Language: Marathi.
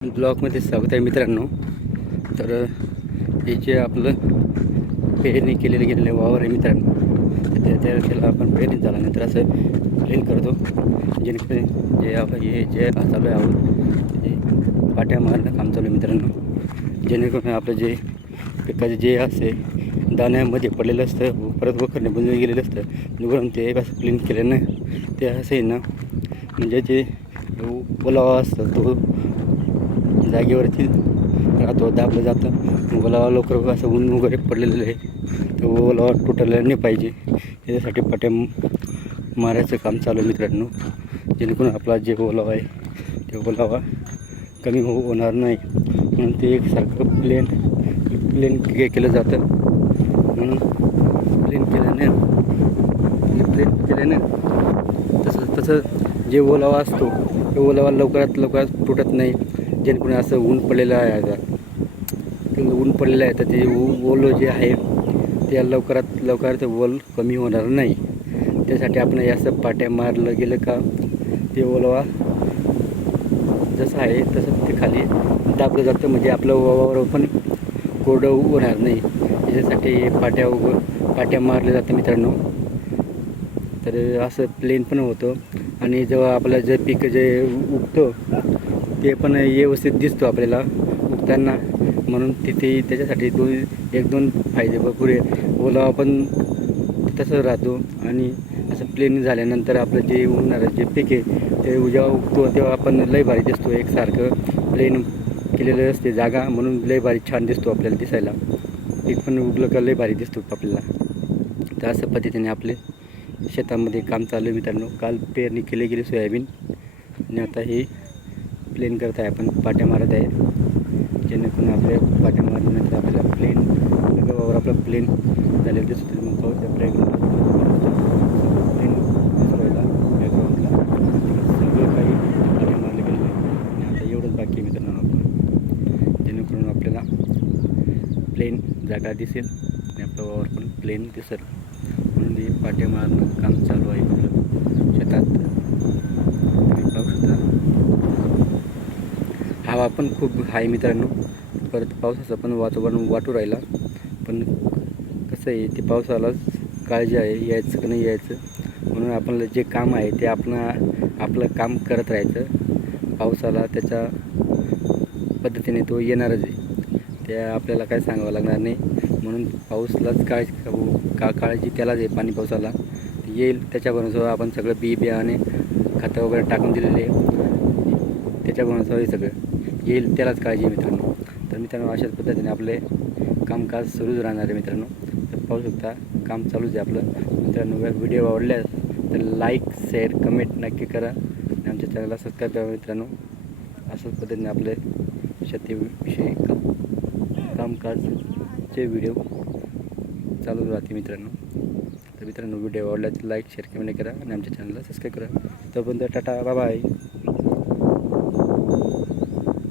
ब्लॉकमध्ये स्वागत आहे मित्रांनो. तर हे जे आपलं पेरणी केलेलं गेलेलं वावर आहे मित्रांनो तर त्या त्याला आपण पेरणी झाल्यानंतर असं क्लीन करतो. जेणेकरून जे आपण हे जे चालू आहे आहोत ते पाट्या मारणं काम चालू आहे मित्रांनो. जेणेकरून आपलं जे पिकाचे जे असते दाण्यामध्ये पडलेलं असतं परत वखरने बुंजून गेलेलं असतं निवडून ते असं क्लीन केल्यानं ते असं आहे ना म्हणजे जे ओलावा असतं तो जागेवरती राहतो. दाबलं जातं. ओलावा लवकर असं ऊन वगैरे पडलेलं आहे. तर ओलावा तुटायला नाही पाहिजे. याच्यासाठी पट्या मारायचं काम चालू आहे मित्रांनो. जेणेकरून आपला जे ओलावा आहे ते ओलावा कमी हो होणार नाही. म्हणून ते एकसारखं प्लेन प्लेन के केलं जातं. म्हणून प्लेन केल्याने प्लेन केल्याने तसं तसं जे ओलावा असतो ते ओलावा लवकरात लवकरात तुटत नाही. जेणेकरून असं ऊन पडलेलं आहे आता. ऊन पडलेलं आहे तर ते ओलं जे आहे ते लवकरात लवकर ते ओल कमी होणार नाही. त्यासाठी आपण असं पाट्या मारलं गेलं का ते ओलावा जसं आहे तसं ते खाली दाबलं जातं. म्हणजे आपलं वावर पण कोरडं होणार नाही. त्याच्यासाठी पाट्या उग पाट्या मारल्या जातं मित्रांनो. तर असं प्लेन पण होतं. आणि जेव्हा आपलं जे पीक जे उगतं ते पण व्यवस्थित दिसतो आपल्याला उगताना. म्हणून तिथे त्याच्यासाठी दोन एक दोन फायदे भरपूर आहे ओलावा पण तसं राहतो आणि असं प्लेन झाल्यानंतर आपलं जे उगणारं जे पीक आहे ते जेव्हा उगतो तेव्हा आपण लय भारी दिसतो. एकसारखं प्लेन केलेलं असते जागा म्हणून लय भारी छान दिसतो आपल्याला दिसायला. पीक पण उगलं का लय भारी दिसतो आपल्याला. तर अशा पद्धतीने आपले शेतामध्ये काम चालू आहे मित्रांनो. काल पेरणी केली गेली सोयाबीन. आणि आता हे प्लेन करत आहे आपण पाट्या मारत आहे जेणेकरून आपल्या पाट्या मारल्यानंतर आपल्याला प्लेन वावर आपला प्लेन झालेलं दिसतो मग पाहू त्या प्लेन प्लेन दिसवायला बॅकग्राऊंडला सगळं काही पाट्या मारले गेले आणि आता एवढंच बाकी आहे मित्रांनो आपलं जेणेकरून आपल्याला प्लेन जागा दिसेल आणि आपलं वावर पण प्लेन दिसेल. म्हणून हे पाट्या मारणं काम चालू आहे. आपलं शेतात तुम्ही पाहू शकता हवा पण खूप आहे मित्रांनो. परत पावसाचं पण वातावरण वाटू राहिला. पण कसं आहे ते पावसालाच काळजी आहे यायचं का नाही यायचं. म्हणून आपलं जे काम आहे ते आपण आपलं काम करत राहायचं. पावसाला त्याच्या पद्धतीने तो येणारच आहे. ते आपल्याला काय सांगावं लागणार नाही. म्हणून पाऊसलाच काळजी का काळजी त्यालाच आहे पाणी पावसाला. येईल त्याच्याबरोबर आपण सगळं बी बियाणे खतं वगैरे टाकून दिलेले आहे. त्याच्याबरोबर हे सगळं. येईल त्यालाच काळजी आहे मित्रांनो. तर मित्रांनो अशाच पद्धतीने आपले कामकाज सुरूच राहणार आहे मित्रांनो. तर पाहू शकता काम चालूच आहे आपलं. मित्रांनो व्हिडिओ आवडल्यास तर लाईक शेअर कमेंट नक्की करा. आणि आमच्या चॅनलला सबस्क्राईब करा मित्रांनो. अशाच पद्धतीने आपले शेतीविषयी काम कामकाजचे व्हिडिओ चालू राहते मित्रांनो. तर मित्रांनो व्हिडिओ आवडल्यास लाईक शेअर कमेंट करा. आणि आमच्या चॅनलला सबस्क्राईब करा. तोपर्यंत टाटा बाय